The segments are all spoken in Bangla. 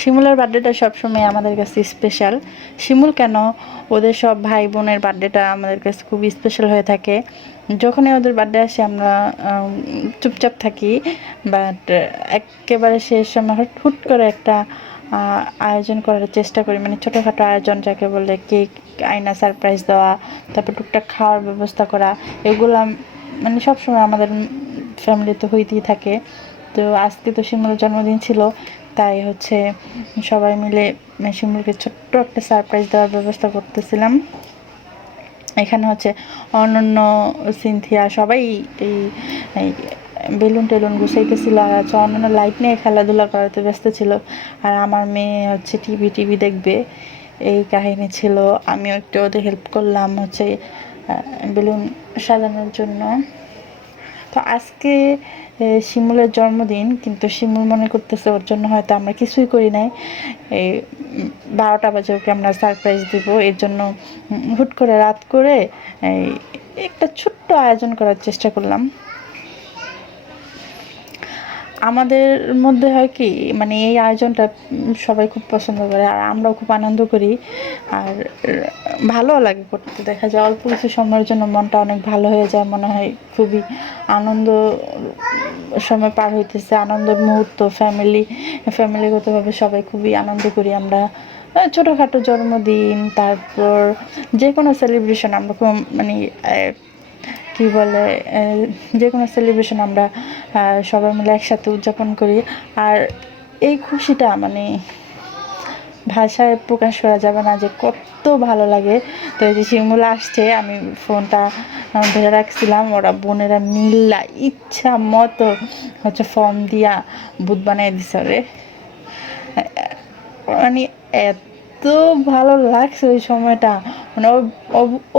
শিমুলের বার্থডেটা সবসময় আমাদের কাছে স্পেশাল। শিমুল কেন, ওদের সব ভাই বোনের বার্থডেটা আমাদের কাছে খুব স্পেশাল হয়ে থাকে। যখনই ওদের বার্থডে আসে আমরা চুপচাপ থাকি, বাট একেবারে শেষ সময় হুট করে একটা আয়োজন করার চেষ্টা করি, মানে ছোটোখাটো আয়োজন যাকে বলে, কেক আইনা সারপ্রাইজ দেওয়া, তারপর টুকটাক খাওয়ার ব্যবস্থা করা, এগুলো মানে সবসময় আমাদের ফ্যামিলিতে হইতেই থাকে। তো আজকে তো শিমুলের জন্মদিন ছিল, তাই হচ্ছে সবাই মিলে শিমুলকে ছোট্ট একটা সারপ্রাইজ দেওয়ার ব্যবস্থা করতেছিলাম। এখানে হচ্ছে অনন্য, সিনথিয়া সবাই এই বেলুন টেলুন গুছাইতেছিল, আর হচ্ছে অন্যান্য লাইট নিয়ে খেলাধুলা করাতে ব্যস্ত ছিল। আর আমার মেয়ে হচ্ছে টিভি দেখবে, এই কাহিনী ছিল। আমিও একটু ওদের হেল্প করলাম হচ্ছে বেলুন সাজানোর জন্য। তো আজকে শিমুলের জন্মদিন, কিন্তু শিমুল মনে করতেছে ওর জন্য হয়তো আমরা কিছুই করি নাই। এই 12টা বাজে ওকে আমরা সারপ্রাইজ দিব, এর জন্য হুট করে রাত করে এই একটা ছোট্ট আয়োজন করার চেষ্টা করলাম। আমাদের মধ্যে হয় কি, মানে এই আয়োজনটা সবাই খুব পছন্দ করে, আর আমরাও খুব আনন্দ করি, আর ভালো লাগে করতে। দেখা যায় অল্প কিছু সময়ের জন্য মনটা অনেক ভালো হয়ে যায়, মনে হয় খুবই আনন্দ সময় পার হইতেছে, আনন্দের মুহূর্ত। ফ্যামিলিগতভাবে সবাই খুবই আনন্দ করি আমরা। ছোটোখাটো জন্মদিন, তারপর যে কোনো সেলিব্রেশন আমরা খুব মানে কী বলে, যে কোনো সেলিব্রেশন আমরা সবাই মিলে একসাথে উদযাপন করি। আর এই খুশিটা মানে ভাষায় প্রকাশ করা যাবে না যে কত ভালো লাগে। তো এই যে শিমুল আসছে, আমি ফোনটা ধরে রাখছিলাম, ওরা বোনেরা মিল্লা ইচ্ছা মতো হচ্ছে ফর্ম দিয়া ভূত বানিয়ে দিছে রে। মানে এত ভালো লাগছে ওই সময়টা, মানে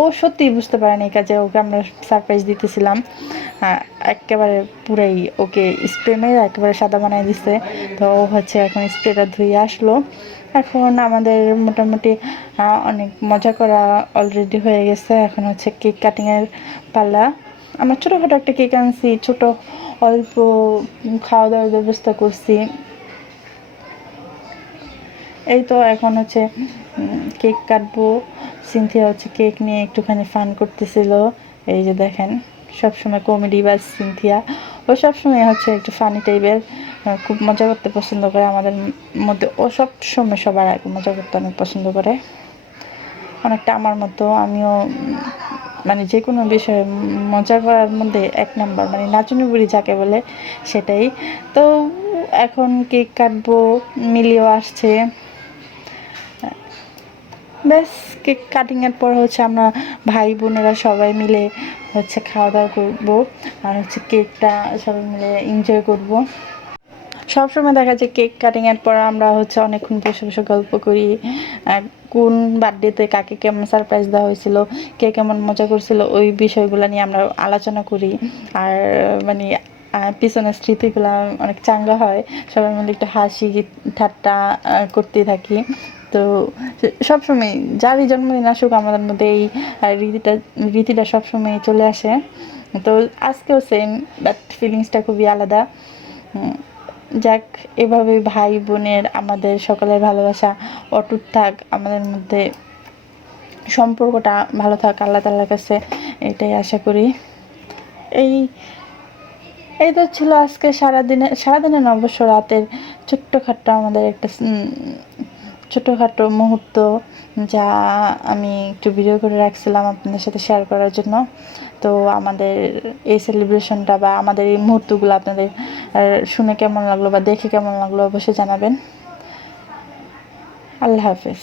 ও সত্যিই বুঝতে পারেনি কাজে ওকে আমরা সারপ্রাইজ দিতেছিলাম। একেবারে পুরাই ওকে স্প্রে মেরে একেবারে সাদা বানিয়ে দিছে। তো ও হচ্ছে এখন স্প্রেটা ধুয়ে আসলো। এখন আমাদের মোটামুটি অনেক মজা করা অলরেডি হয়ে গেছে। এখন হচ্ছে কেক কাটিংয়ের পালা। আমার ছোটোখাটো একটা কেক আনছি, ছোটো অল্প খাওয়া দাওয়ার ব্যবস্থা করছি। এই তো এখন হচ্ছে কেক কাটবো। সিনথিয়া হচ্ছে কেক নিয়ে একটুখানি ফান করতেছিল। এই যে দেখেন, সবসময় কমেডি বাজ সিনথিয়া, ও সবসময় হচ্ছে একটু ফানি টাইপের, খুব মজা করতে পছন্দ করে। আমাদের মধ্যে ও সবসময় সবার আগে মজা করতে অনেক পছন্দ করে, অনেকটা আমার মতো। আমিও মানে যে কোনো বিষয়ে মজা করার মধ্যে এক নাম্বার, মানে নাচুনি বুড়ি যাকে বলে সেটাই। তো এখন কেক কাটবো, মিলিও আসছে। ব্যাস, কেক কাটিংয়ের পর হচ্ছে আমরা ভাই বোনেরা সবাই মিলে হচ্ছে খাওয়া দাওয়া করবো, আর হচ্ছে কেকটা সবাই মিলে এনজয় করবো। সবসময় দেখা যায় কেক কাটিংয়ের পর আমরা হচ্ছে অনেকক্ষণ বসে বসে গল্প করি, কোন বার্থডেতে কাকে কেমন সারপ্রাইজ দেওয়া হয়েছিল, কে কেমন মজা করছিল, ওই বিষয়গুলো নিয়ে আমরা আলোচনা করি। আর মানে পিছনের স্মৃতিগুলো অনেক চাঙ্গা হয়, সবাই মিলে একটু হাসি ঠাট্টা করতে থাকি। তো সবসময় যারই জন্মদিন আসুক আমাদের মধ্যে এই রীতিটা সবসময় চলে আসে। তো আজকেও সেম, বাট ফিলিংসটা খুবই আলাদা। যাক, এভাবে ভাই বোনের আমাদের সকলের ভালোবাসা অটুট থাক, আমাদের মধ্যে সম্পর্কটা ভালো থাক আল্লাহ তাআলার কাছে, এটাই আশা করি। এই এই তো ছিল আজকে সারাদিনের অবশ্য রাতের ছোট্টখাট্টো আমাদের একটা ছোটোখাটো মুহূর্ত, যা আমি একটু ভিডিও করে রাখছিলাম আপনাদের সাথে শেয়ার করার জন্য। তো আমাদের এই সেলিব্রেশনটা বা আমাদের এই মুহূর্তগুলো আপনাদের শুনে কেমন লাগলো বা দেখে কেমন লাগলো অবশ্যই জানাবেন। আল্লাহ হাফেজ।